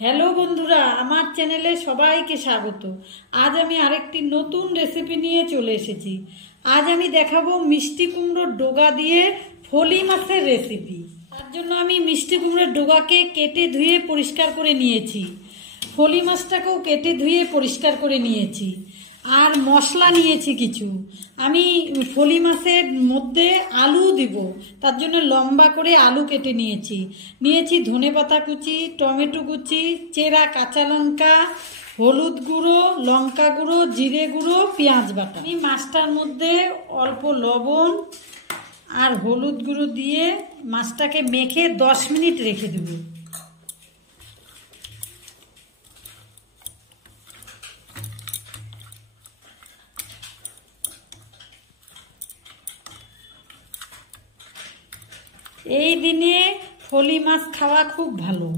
Hello বন্ধুরা, আমার চ্যানেলে সবাইকে স্বাগত। আজ আমি আরেকটি নতুন রেসিপি নিয়ে চলে এসেছি। আজ আমি দেখাবো মিষ্টি কুমড়োর ডগা দিয়ে ফলি মাছের রেসিপি। তার জন্য আমি মিষ্টি কুমড়োর ডগাকে কেটে ধুয়ে পরিষ্কার করে নিয়েছি। ফলি মাছটাকেও কেটে ধুয়ে পরিষ্কার করে নিয়েছি। আর মশলা নিয়েছি কিছু। আমি ফলি মাছের মধ্যে আলু দিব, তার জন্য লম্বা করে আলু কেটে নিয়েছি ধনেপাতা কুচি, টমেটো কুচি, চেরা কাঁচা লঙ্কা, হলুদ গুঁড়ো, লঙ্কা গুঁড়ো, জিরে গুঁড়ো, পেঁয়াজ বাটা। আমি মাছটার মধ্যে অল্প লবণ আর হলুদ গুঁড়ো দিয়ে মাছটাকে মেখে 10 মিনিট রেখে দেবো। এই দিনে ফলি মাছ খাওয়া খুব ভালো,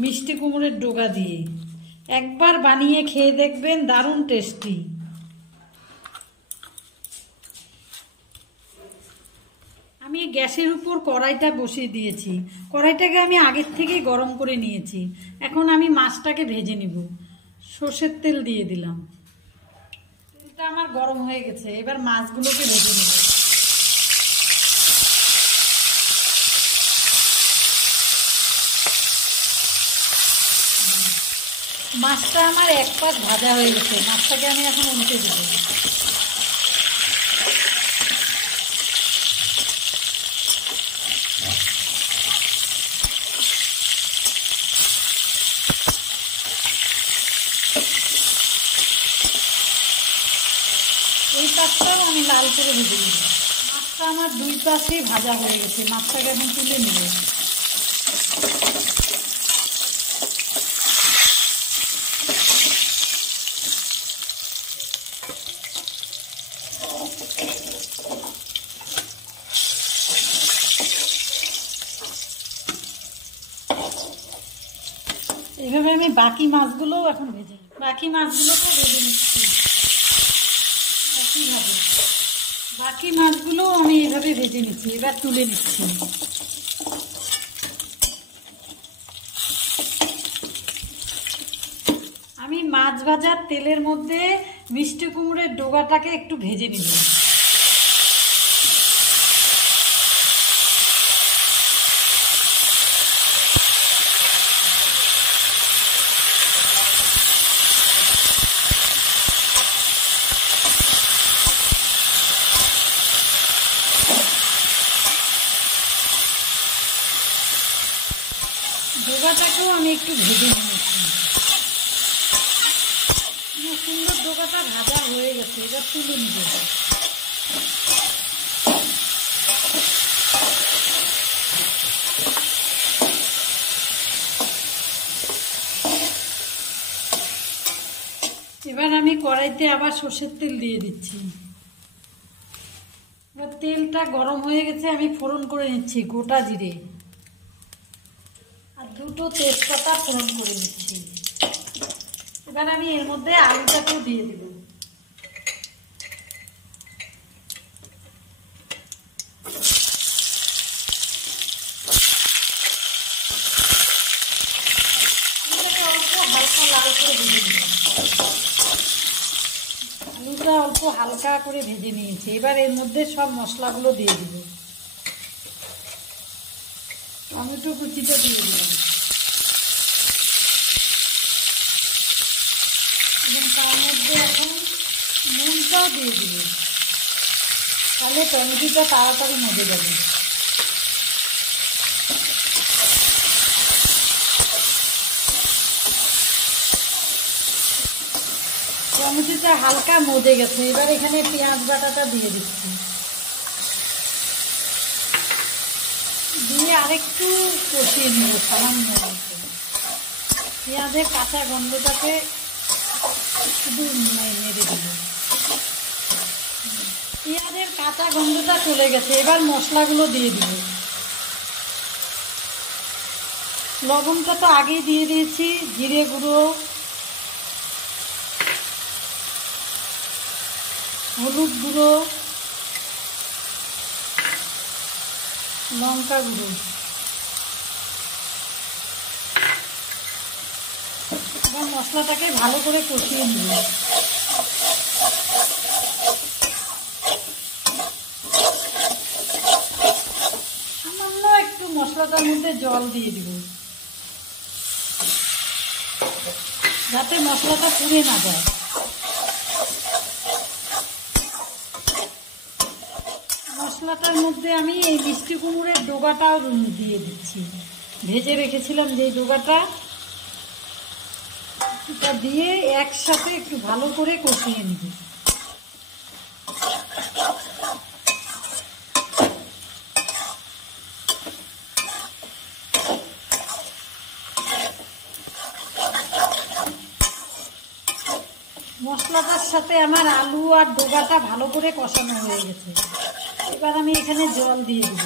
মিষ্টি কুমড়োর ডগা দিয়ে একবার বানিয়ে খেয়ে দেখবেন, দারুণ টেস্টি। আমি গ্যাসের উপর কড়াইটা বসিয়ে দিয়েছি। কড়াইটাকে আমি আগের থেকেই গরম করে নিয়েছি। এখন আমি মাছটাকে ভেজে নিব। সর্ষের তেল দিয়ে দিলাম। তেলটা আমার গরম হয়ে গেছে, এবার মাছগুলোকে ভেজে নেব। মাছটা আমার এক পাশ ভাজা হয়ে গেছে, মাছটাকে আমি এখন উল্টে দেবো। এই পাশটাও আমি লাল করে ভেজে নেব। মাছটা আমার দুই পাশেই ভাজা হয়ে গেছে, মাছটাকে এখন তুলে নেব। এইভাবে আমি বাকি মাছগুলোও এখন ভেজে নিই। বাকি মাছগুলোকেও ভেজে নিচ্ছি একইভাবে। বাকি মাছগুলোও আমি এইভাবে ভেজে নিচ্ছি, এবার তুলে নিচ্ছি। আমি মাছ ভাজার তেলের মধ্যে মিষ্টি কুমড়োর ডগাটাকে একটু ভেজে নিব। ডগাটাকেও আমি একটু ভেজে নিয়েছি। সুন্দর ডগাটা ভাজা হয়ে গেছে, এবার তুলে নিব। এবার আমি কড়াইতে আবার সর্ষের তেল দিয়ে দিচ্ছি। এবার তেলটা গরম হয়ে গেছে, আমি ফোড়ন করে নিচ্ছি গোটা জিরে আর দুটো তেজপাতা ফোড়ন করে নিচ্ছি। এবার আমি এর মধ্যে আলুটাকেও দিয়ে দেব। আলুটা অল্প হালকা করে ভেজে নিয়েছি। এবার এর মধ্যে সব মশলাগুলো দিয়ে দিব। টমেটো কুচিটা দিয়ে দিলাম এবং তার মধ্যে এখন নুনটাও দিয়ে দিব, তাহলে টমেটোটা তাড়াতাড়ি মজে যাবে। টমেটোটা হালকা মজে গেছে, এবার এখানে পেঁয়াজ বাটাটা দিয়ে দিচ্ছি। দিয়ে আরেকটু কষিয়ে নেব সামান্য। পেঁয়াজের কাঁচা গন্ধটাকে শুধু নেড়ে দেব। পেঁয়াজের কাঁচা গন্ধটা চলে গেছে, এবার মশলাগুলো দিয়ে দিব। লবণটা তো আগেই দিয়ে দিয়েছি, জিরে গুঁড়ো, হলুদ গুঁড়ো, লঙ্কা গুঁড়ো, এবার মশলাটাকে ভালো করে কষিয়ে নিব। সামান্য একটু মশলাটার মধ্যে জল দিয়ে দিব, যাতে মশলাটা পুড়ে না যায়। মশলাটার মধ্যে আমি এই মিষ্টি কুমড়োর ডোগাটাও দিয়ে দিচ্ছি, ভেজে রেখেছিলাম যে ডোগাটা, এটা দিয়ে একসাথে একটু ভালো করে কষিয়ে নিব। মশলাটার সাথে আমার আলু আর ডোগাটা ভালো করে কষানো হয়ে গেছে। এবার আমি এখানে জল দিয়ে দেব।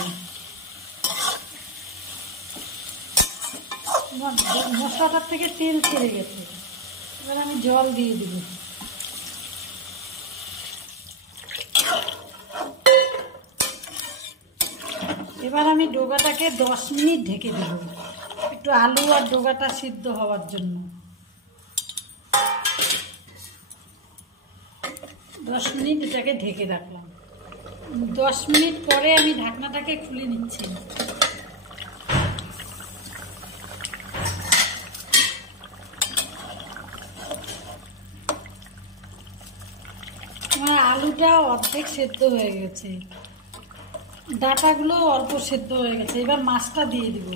মশলাটার থেকে তেল ছেড়ে গেছে, এবার আমি জল দিয়ে দেব। এবার আমি ডোগাটাকে 10 মিনিট ঢেকে দেব, একটু আলু আর ডোগাটা সিদ্ধ হওয়ার জন্য। 10 মিনিট এটাকে ঢেকে রাখলাম। 10 মিনিট পরে আমি ঢাকনাটাকে খুলে নিচ্ছি। আমার আলুটা অর্ধেক সেদ্ধ হয়ে গেছে, ডাঁটাগুলো অল্প সেদ্ধ হয়ে গেছে। এবার মাছটা দিয়ে দিব।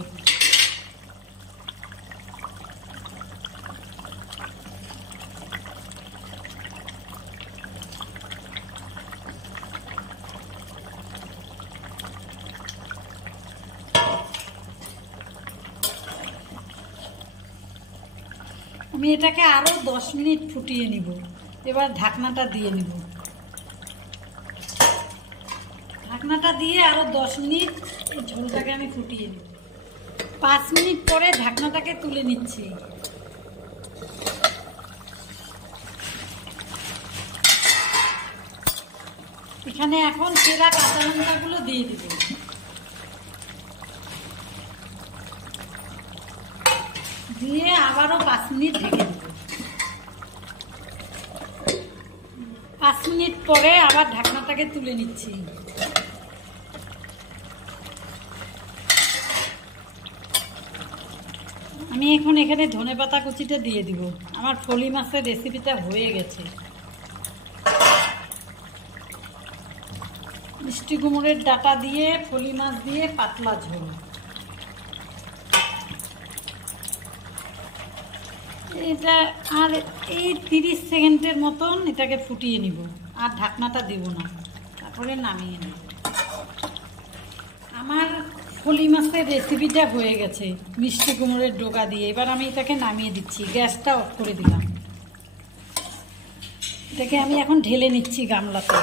আমি এটাকে আরো 10 মিনিট ফুটিয়ে নিব। এবার ঢাকনাটা দিয়ে নিব। ঢাকনাটা দিয়ে আরো 10 মিনিট এই ঝোলটাকে আমি ফুটিয়ে নিব। 5 মিনিট পরে ঢাকনাটাকে তুলে নিচ্ছি। এখানে এখন চেরা কাঁচা লঙ্কাগুলো দিয়ে দিব। দিয়ে আবারও 5 মিনিট ঢেকে দেব। 5 মিনিট পরে আবার ঢাকনাটাকে তুলে নিচ্ছি। আমি এখন এখানে ধনেপাতা কুচিটা দিয়ে দিব। আমার ফলি মাছের রেসিপিটা হয়ে গেছে। মিষ্টি কুমড়োর ডাঁটা দিয়ে ফলি মাছ দিয়ে পাতলা ঝোল। এটা আর এই 30 সেকেন্ডের মতন এটাকে ফুটিয়ে নিব, আর ঢাকনাটা দেব না, তারপরে নামিয়ে নেব। আমার ফলি মাছের রেসিপিটা হয়ে গেছে মিষ্টি কুমড়োর ডোকা দিয়ে। এবার আমি এটাকে নামিয়ে দিচ্ছি, গ্যাসটা অফ করে দিলাম। এটাকে আমি এখন ঢেলে নিচ্ছি গামলাতে।